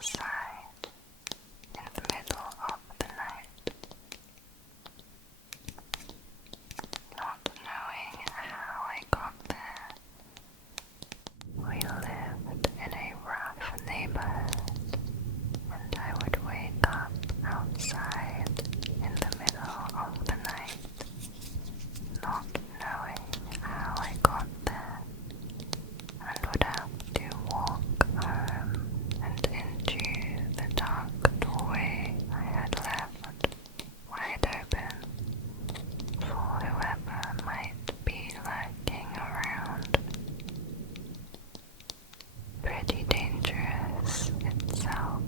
outside in the middle of the night. Not knowing how I got there, we lived in a rough neighborhood, and I would wake up outside in the middle of the night, not knowing how I got there, and would have to walk home and into the dark doorway I had left wide open for whoever might be lurking around. Pretty dangerous itself.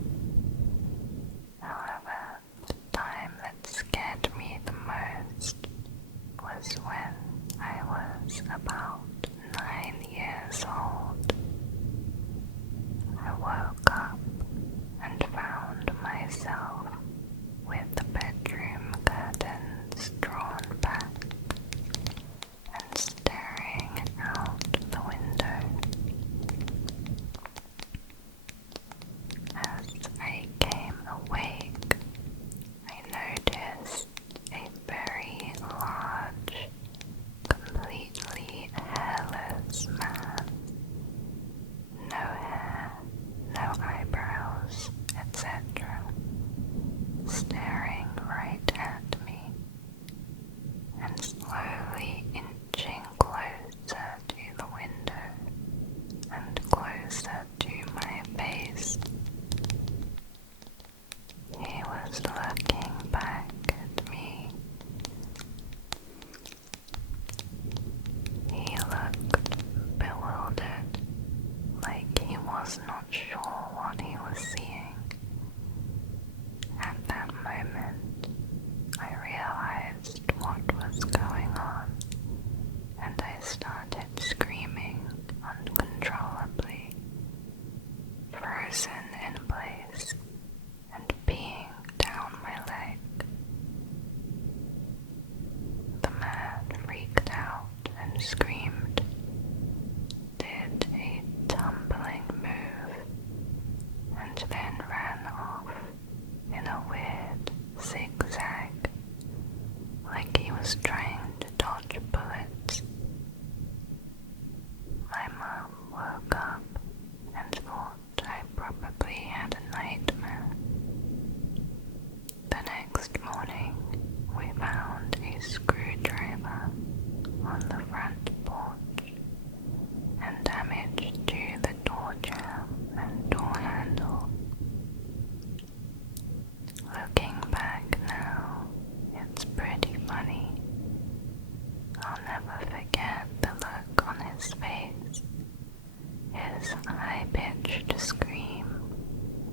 However, the time that scared me the most was when I was about 9 years old. I woke up and found myself with the bedroom curtains drawn back and staring out the window. As I came awake, I noticed a very large, completely hairless man. No hair, no eyebrows, etc. Staring right at me and slowly inching closer to the window and closer to my face. He was looking back at me. He looked bewildered, like he was not sure what he was seeing. At that moment, I realized what was going on, and I started screaming uncontrollably, frozen in place and peeing down my leg. The man freaked out and screamed, did a tumbling move, and then ran off in a weird zigzag, like he was trying to dodge bullets. My mum woke up and thought I probably had a nightmare. The next morning, we found a screwdriver on the front porch and damage to the door jamb and door handle. Looking back now, it's pretty funny. I'll never forget the look on his face, his high-pitched scream,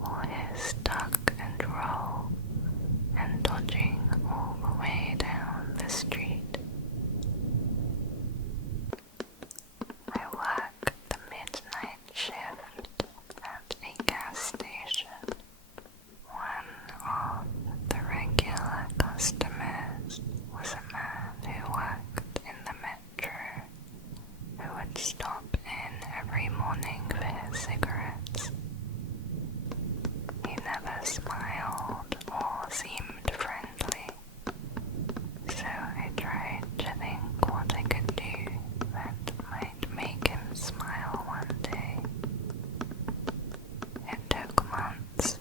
or his duck and roll, and dodging all the way down the street. I worked the midnight shift at a gas station. One of the regular customers was a man who worked in the metro, who would stop in every morning for his cigarettes. He never smiled or seemed friendly, so I tried to think what I could do that might make him smile one day. It took months,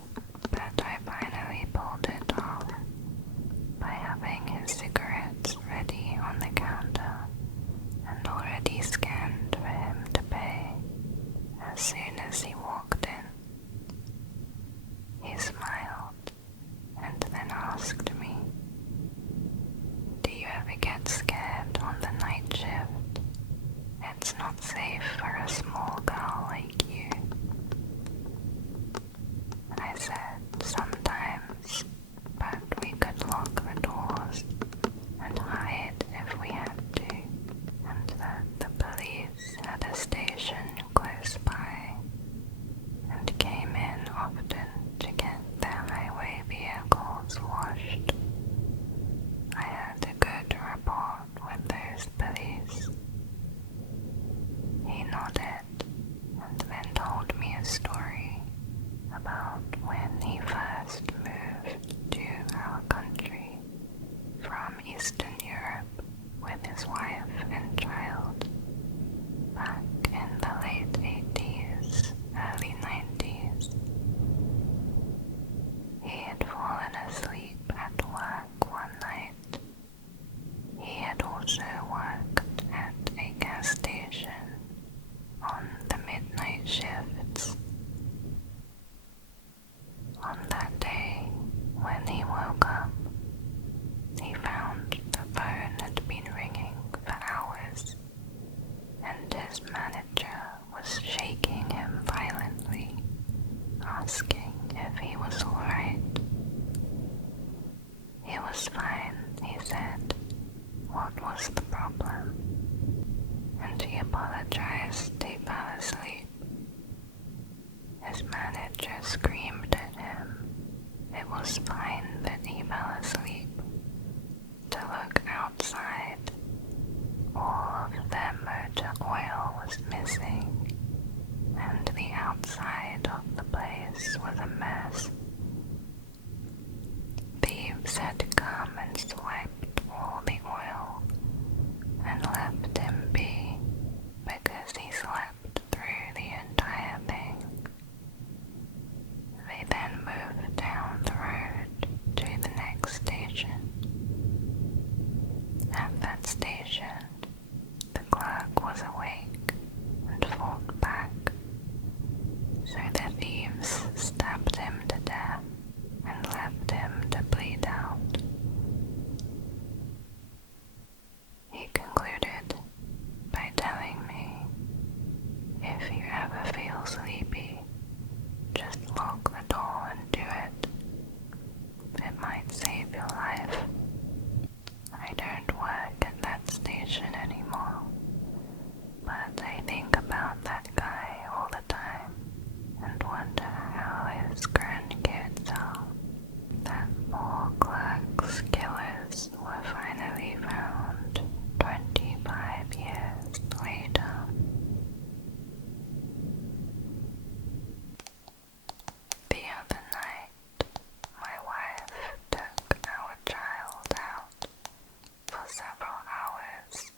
but I finally pulled it off by having his cigarettes ready on the counter and already scanned for him to pay as soon as he walked in. He smiled and then asked me, "Do you ever get scared on the night shift? It's not safe for a small girl like you." I said sometimes, but we could lock the doors and hide if we had to, and that the police had a station close by and came in often to get their highway vehicles washed. I had a good rapport with those police. He nodded and then told me a story about if he was alright. He was fine, he said. What was the problem? And he apologized he fell asleep. His manager screamed at him. It was fine that he fell asleep. To look outside, all of their motor oil was missing, and the outside of the place was a mess. Thieves had come and swiped all the oil and left him be because he slept through the entire thing. They then moved down the road to the next station. At that station, the clerk was awake and fought back, so the thieves stabbed him to death and left him to bleed out. He concluded by telling me, if you ever feel sleepy, just lock the door and do it. It might save your life. I don't work at that station anymore, but I think about that guy all the time and wonder how his grandkids are. That poor clerk's killers were finally found 25 years later. The other night, my wife took our child out for several hours.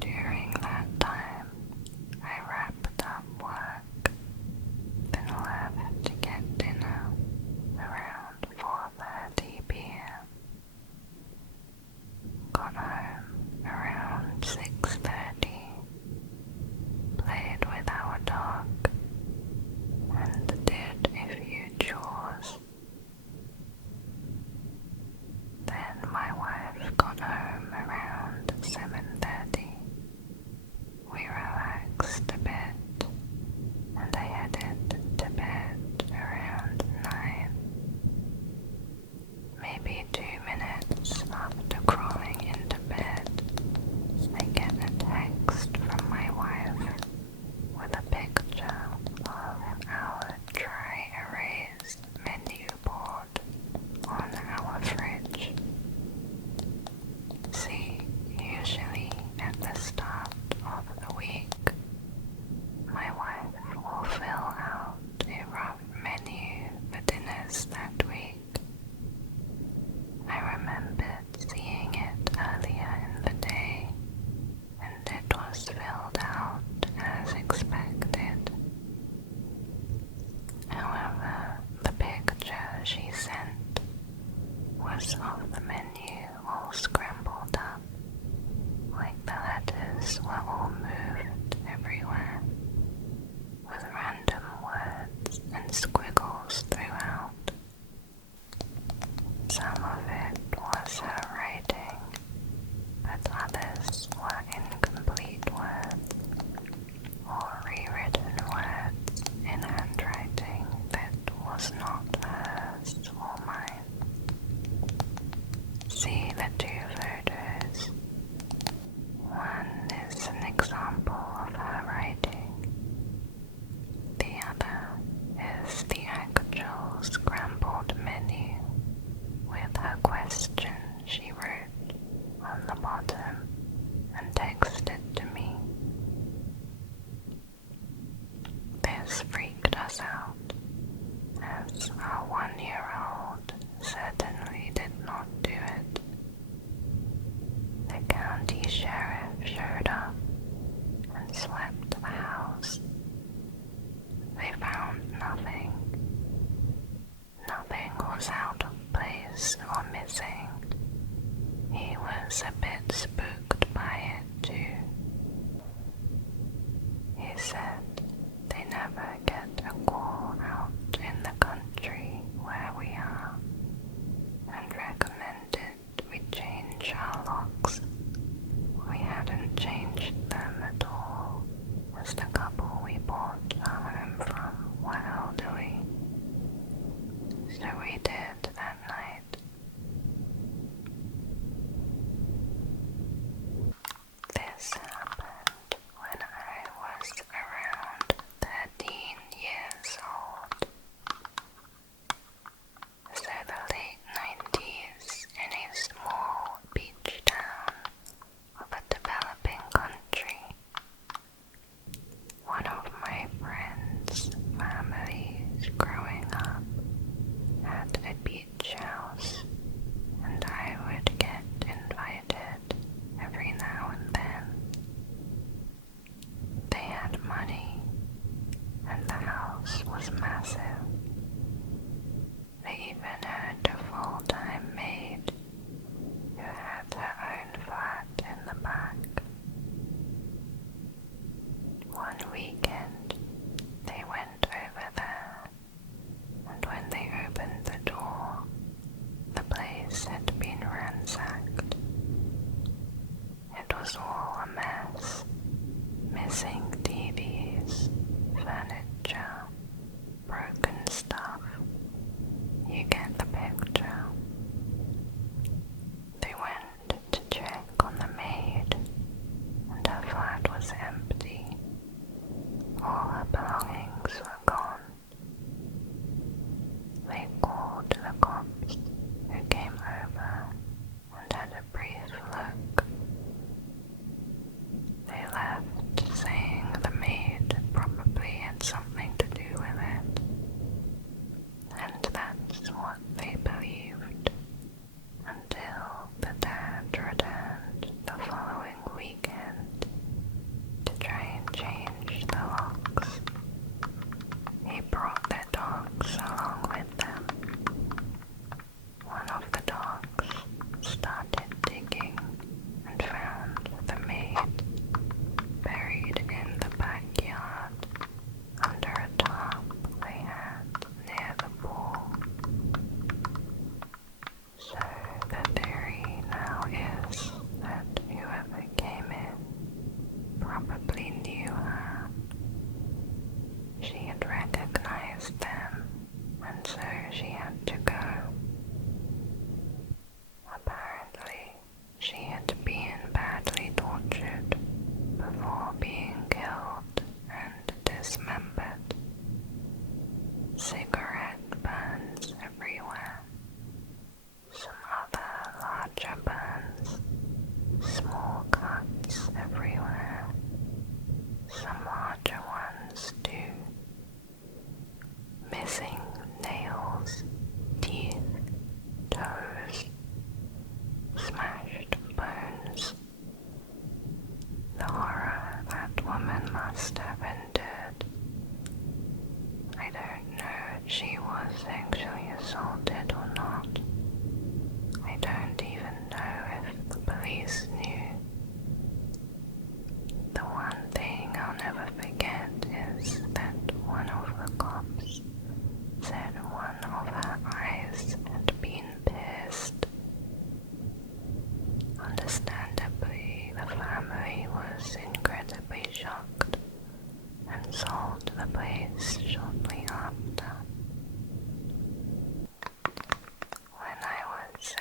During that time, I wrapped up work, then left to get dinner around 4:30 p.m. Got home around 6:30, played with our dog, and did a few chores. Then my wife got home around 7:30. We relaxed a bit, and I headed to bed around 9. Maybe 2 minutes after crawling into bed, I get a text from my wife with a picture of our dry erase menu board on our fridge. See, usually at the start of the week, my wife will fill out a rough menu for dinners that week. I remembered seeing it earlier in the day, and it was filled out as expected. However, the picture she sent was of the menu all scrambled up, like the letters were all moved everywhere, with random words and squiggles throughout. Some of it was her writing, but others were incomplete words, or rewritten words in handwriting that was not hers or mine. See the 2 photos. One is an example of her writing. The other is the actual scrambled menu with her question she wrote on the bottom and texted to me. This freaked us out, as our 1-year-old certainly did not do it. The county sheriff showed up and swept the house. They found nothing. Nothing was out of place or missing. He was a bit spooked by it too. He said they never get a call out in the country where we are, and recommended we change our locks. We hadn't changed them at all, as the couple we bought our home from were elderly. missing nails, teeth, toes, smashed bones. The horror that woman must have endured. I don't know if she was sexually assaulted or not. I don't even know if the police knew. The one thing I'll never forget is that one of the cops said one of her eyes had been pierced. Understandably, the family was incredibly shocked and sold the place shortly after. When I was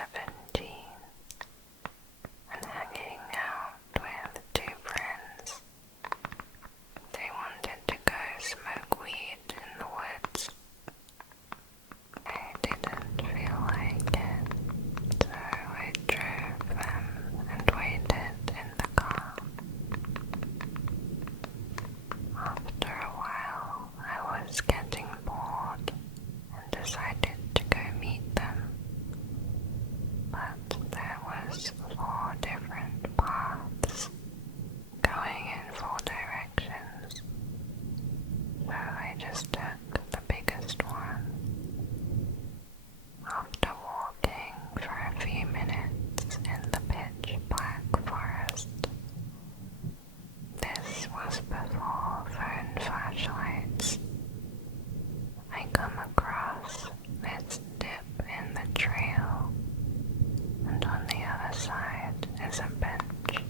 17 and hanging out with two friends, they wanted to go smoke weed in the woods. I didn't feel like it, so I drove them and waited in the car. After a while, I was getting bored and decided to go meet them. But there was 4 different paths going in 4 directions, so I just took the biggest one. After walking for a few minutes in the pitch black forest, this was before phone flashlights, I come across this dip in the trail, and on the other side is a bench,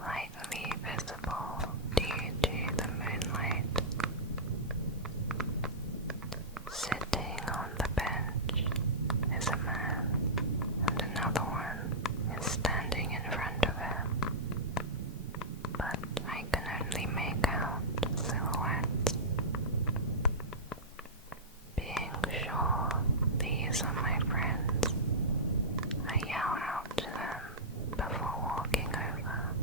lightly visible due to the moonlight. Sitting on the bench is a man, and another one is standing in front of him, but I can only make out silhouettes. Being sure these are my friends, I yell out to them before walking over.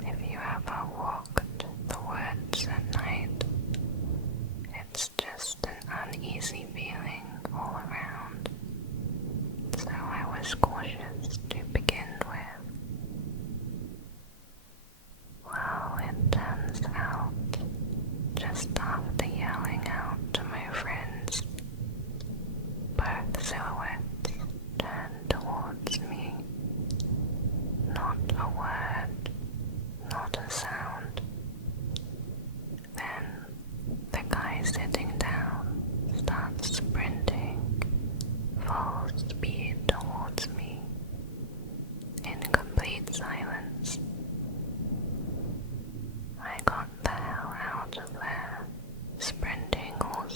If you ever walked the woods at night, it's just an uneasy feeling all around, so I was cautious to begin with. Well, it turns out, just after yelling out to my friends, both silhouettes turned towards me. Not a word, not a sound. Then the guy sitting down starts sprinting full speed towards me in complete silence. I got the hell out of there, sprinting all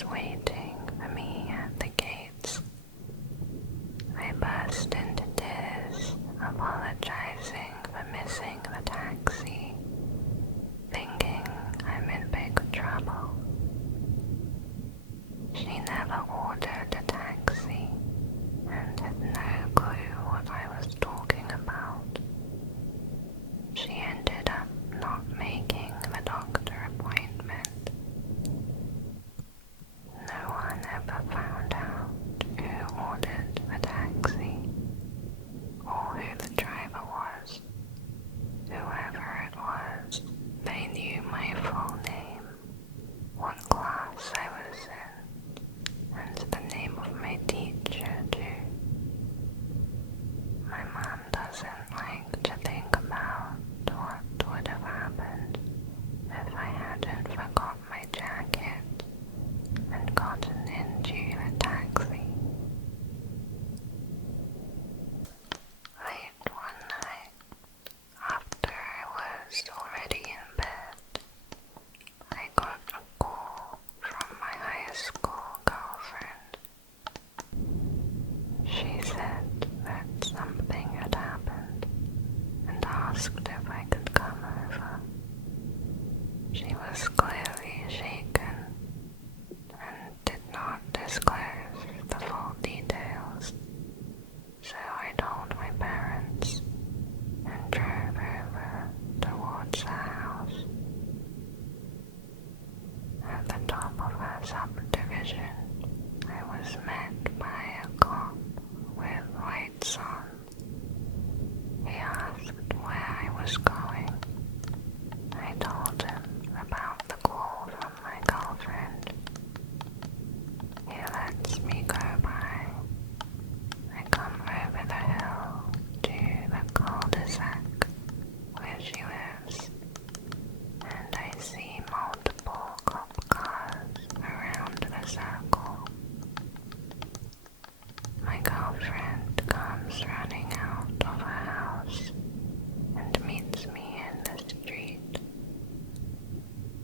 was waiting for me at the gates. I burst into tears, apologizing for missing the taxi, thinking I'm in big trouble. She never ordered a taxi and had no clue what I was talking about. She ended up not making the doctor appointment. No one ever found out who ordered the taxi or who the driver was. Whoever it was, they knew my full name, what class I was in, and the name of my teacher too. My mom doesn't like to think about what would have happened if I hadn't forgot my jacket and gotten into the taxi. Late one night, after I was already in bed, I got a call from my high school girlfriend. She said that something had happened and asked if I could come over. She was clearly shaken and did not disclose the full details, so I told my parents and drove over towards her house. At the top of her subdivision, I was met by a cop with lights on. He asked where I was going. I told him about the call from my girlfriend. He lets me go by. I come over the hill to the cul-de-sac where she lives, and I see multiple cop cars around the circle. My girlfriend comes running out of her house and meets me in the street.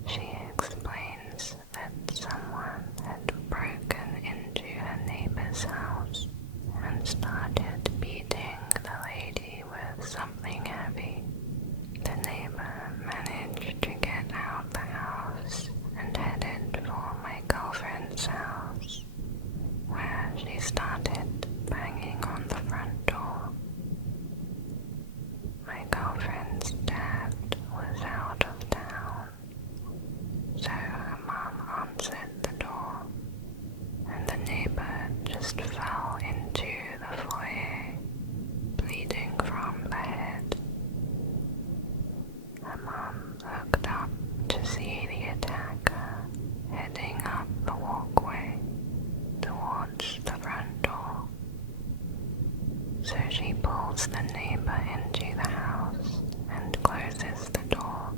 She explains that someone had broken into her neighbor's house and started beating the lady with something heavy. The neighbor managed to get out the house and headed for my girlfriend's house, where she started banging on the front door. My girlfriend's dad was out of town, so her mom answered the door, and the neighbor just fell into the foyer, bleeding from the head. Her mom looked up to see the attacker heading up the walkway towards the front door. So she pulls the neighbor into the house and closes the door,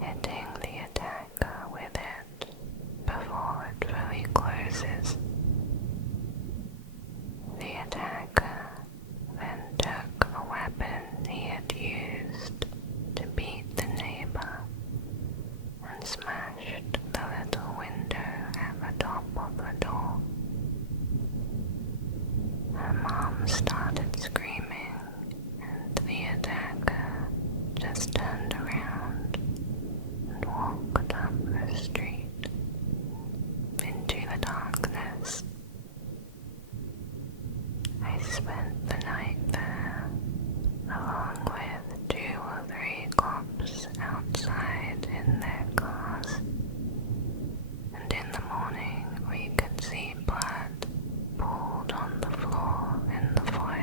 hitting the attacker with it before it fully closes. The attacker then took a weapon he had used to beat the neighbor and smashed the little window at the top of the door. Her mom started screaming, and the attacker just turned around and walked up the street into the darkness. I spent the night there, along with 2 or 3 cops outside in their cars, and in the morning we could see blood pooled on the floor in the foyer.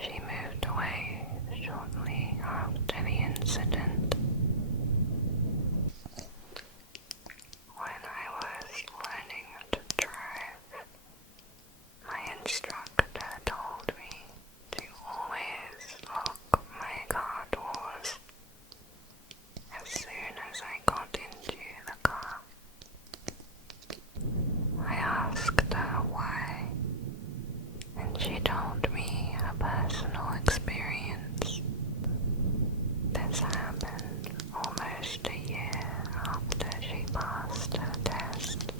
She moved away shortly after the incident. When I was learning to drive, my instructor told me to always lock my car doors as soon as I got into the car. I asked her why, and she told me a personal experience. This happened almost a year after she passed her test.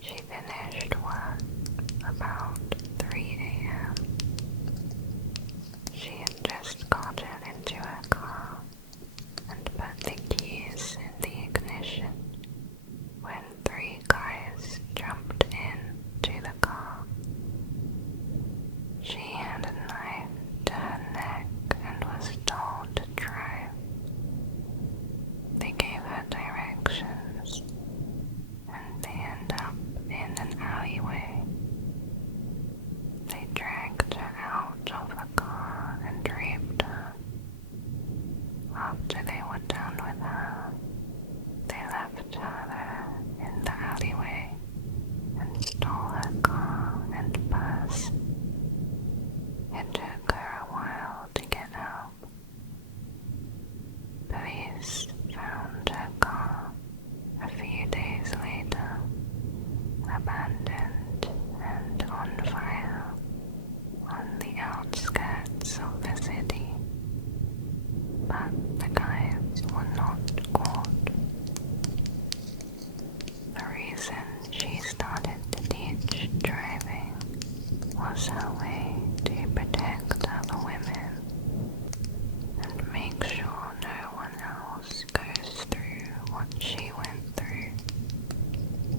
She finished work about 3 a.m. She had just gotten into her car and put the keys in the ignition when 3 guys jumped into the car. She had a knife to her neck and was told to drive. They gave her directions, and they end up in an alleyway. They dragged her out of the car and raped her. After they were done with her, they left her there in the alleyway and stole her car and purse. It took her a while to get help. Police found her car a few days later, abandoned and on fire on the outskirts of the city. But the guys were not caught. The reason she started to teach driving was her way to protect other women and make sure no one else goes through what she went through.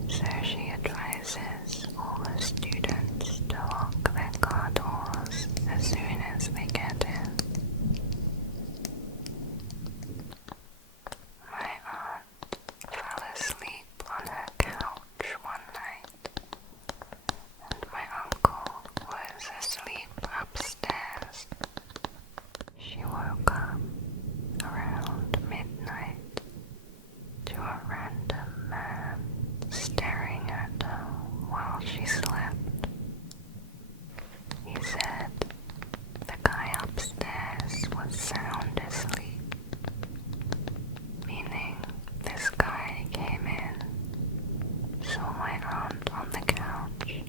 So she advises all the students to lock their car doors as soon as they get in. My aunt fell asleep on her couch one night, and my uncle was asleep upstairs. She woke up around midnight to a random man staring at her while she slept. He said the guy upstairs was sound asleep, meaning this guy came in, saw my aunt on the couch,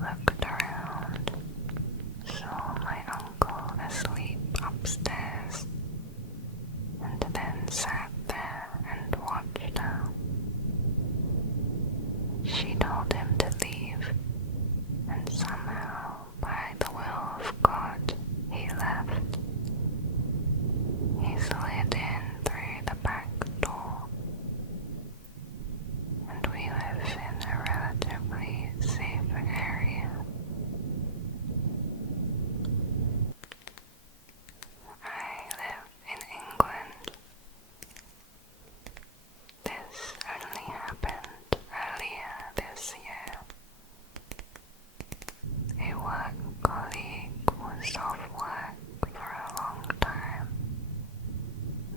looked around, saw my uncle asleep upstairs, and then sat there and watched her. She told him to leave, and somehow, by the will of God, he left. He slid in through the back door, and we live in a relatively safe area. I live in England. This only happened earlier this year. A work colleague was off work for a long time.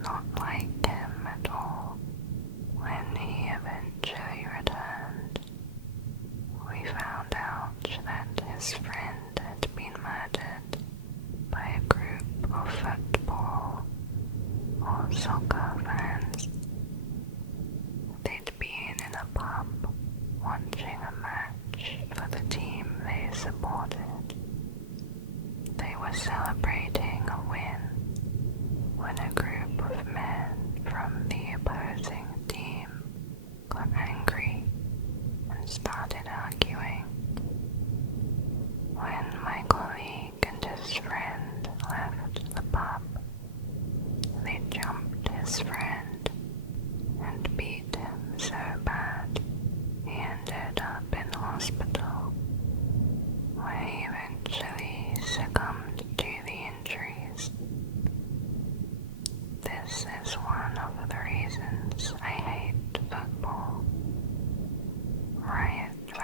Not like him at all. When he eventually returned, we found out that his friend had been murdered by a group of football or soccer fans. They'd been in a pub watching a match for the team they supported. They were celebrating a win when a group of men from the opposing team got angry and started arguing. When my colleague and his friend left the pub, they jumped his friend and beat him so bad he ended up in hospital, where he eventually succumbed to the injuries. This is one of the reasons I hate football. Riot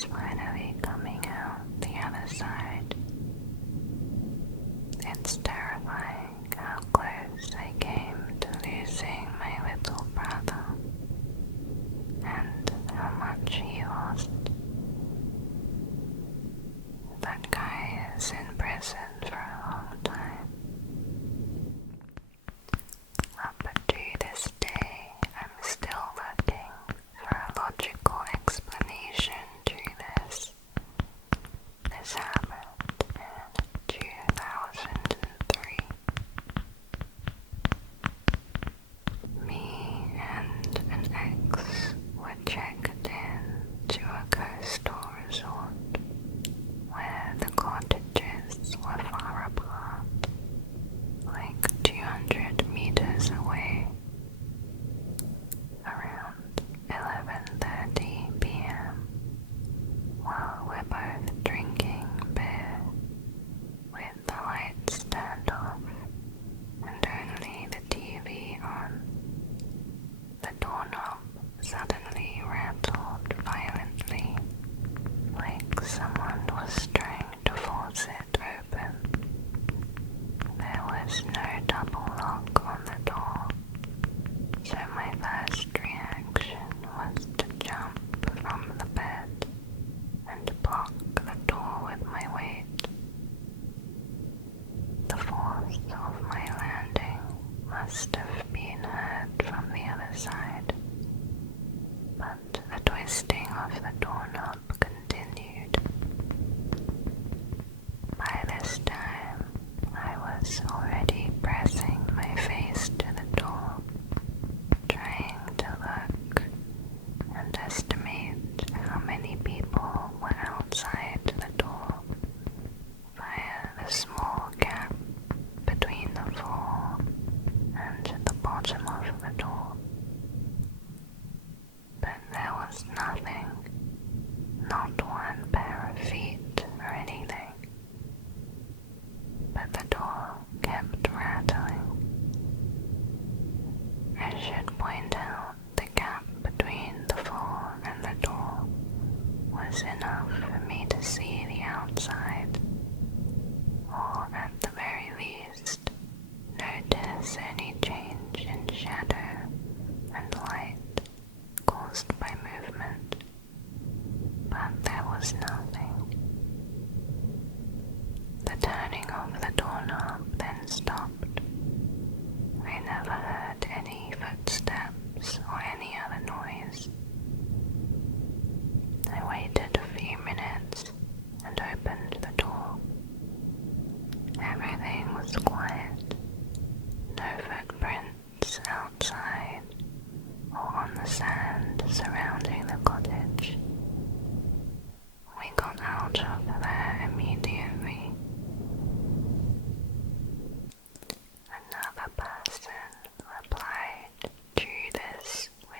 was finally coming out the other side. It's terrifying how close I came to losing my little brother, and how much he lost. That guy is in prison for a long time. Up to this day, I'm still looking for a logical explanation to this. This happened in 2003. Me and an ex were checked in to a coastal resort where the cottages were far apart, like 200 meters away. Around 11:30 p.m., while we're both drinking beer with the lights turned off and only the TV on, the doorknob suddenly rattled violently, like someone was trying to force it open. There was no double lock on the door, so my first reaction was to jump from the bed and block the door with my weight. The force of my landing must have been heard from the other side, but the twisting of the doorknob continued. By this time, I was already pressing my face to the door, trying to look and estimate how many people were outside the door via the small gap between the floor and the bottom of the door. But there was nothing, not one pair of feet or anything. But the door kept rattling. I should point out the gap between the floor and the door was enough for me to see the outside, or at the very least, notice any change in shadow and light caused by movement. But there was nothing. The turning of the doorknob then stopped. I never heard any footsteps or any other noise. I waited a few minutes and opened the door. Everything was quiet. No footprints outside or on the sand surrounding the cottage. We got out of there immediately. Another person replied to this with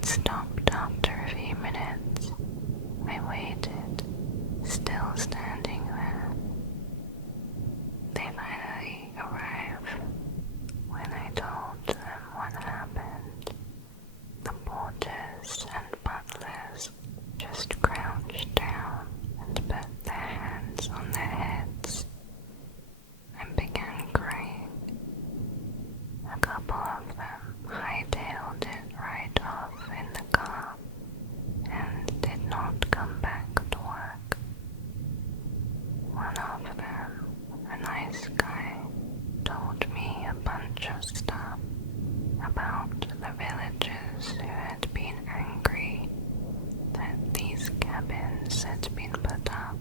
It stopped after a few minutes. I waited, still standing there. They finally arrived. When I told them what happened, the porters and butlers just crouched down and put their hands on their heads and began crying. A couple of them hightailed it right off in the car and did not come back to work. One of them, a nice guy, told me a bunch of stuff about the villagers who had been angry that these cabins had been put up.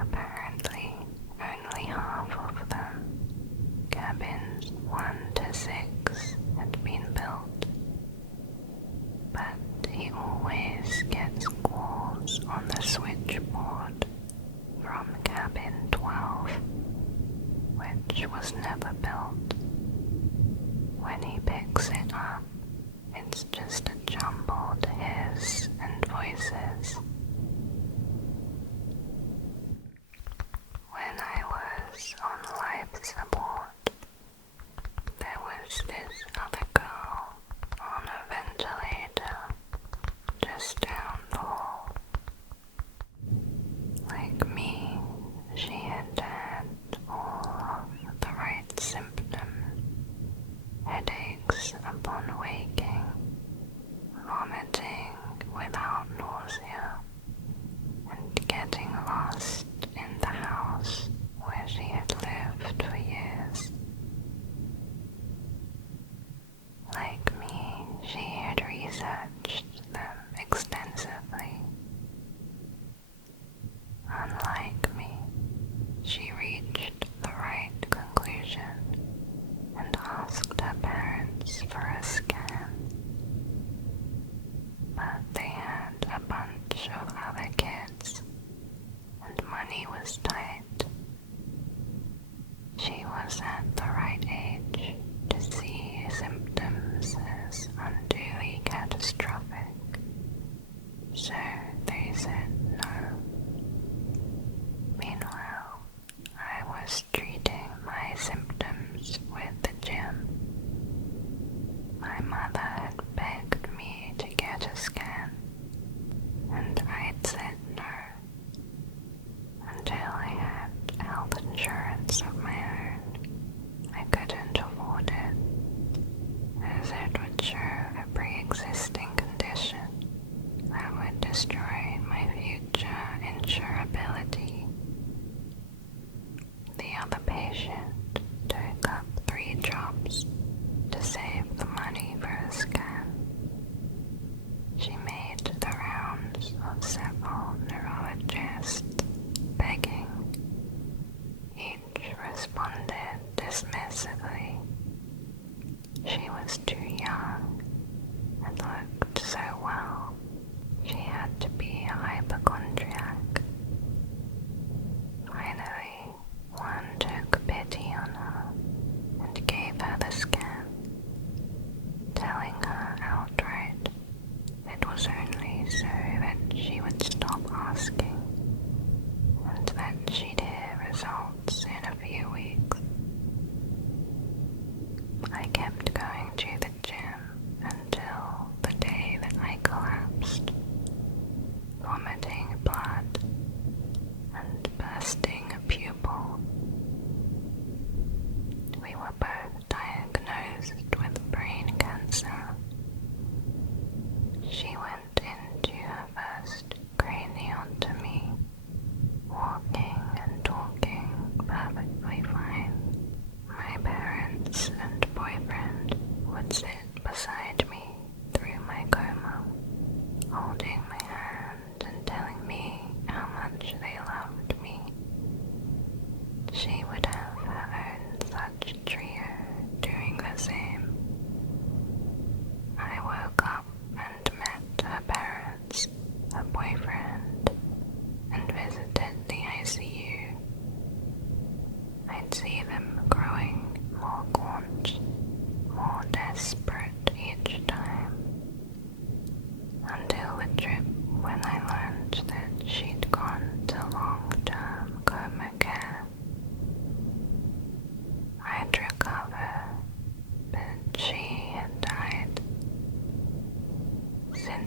Apparently, only half of them, cabins 1 to 6, had been built. But he always gets calls on the switchboard from cabin 12, which was never built. When he picks it up, it's just a jumbled hiss and voices. When I was on life support, there was this other girl on a ventilator just down the hall. Like me, she had had all of the right symptoms: headaches upon waking, vomiting without nausea, and getting lost in the house where she had lived for years. Like me, she had researched them extensively. Unlike me, she reached the right conclusion and asked her parents for a scan. But they had a bunch of other kids, and money was tight. She was at the right age to see symptoms as unduly catastrophic.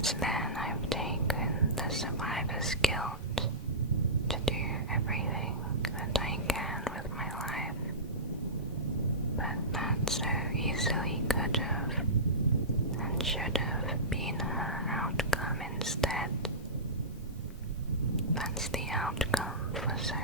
Since then, I've taken the survivor's guilt to do everything that I can with my life. But that so easily could have and should have been her outcome instead. That's the outcome for so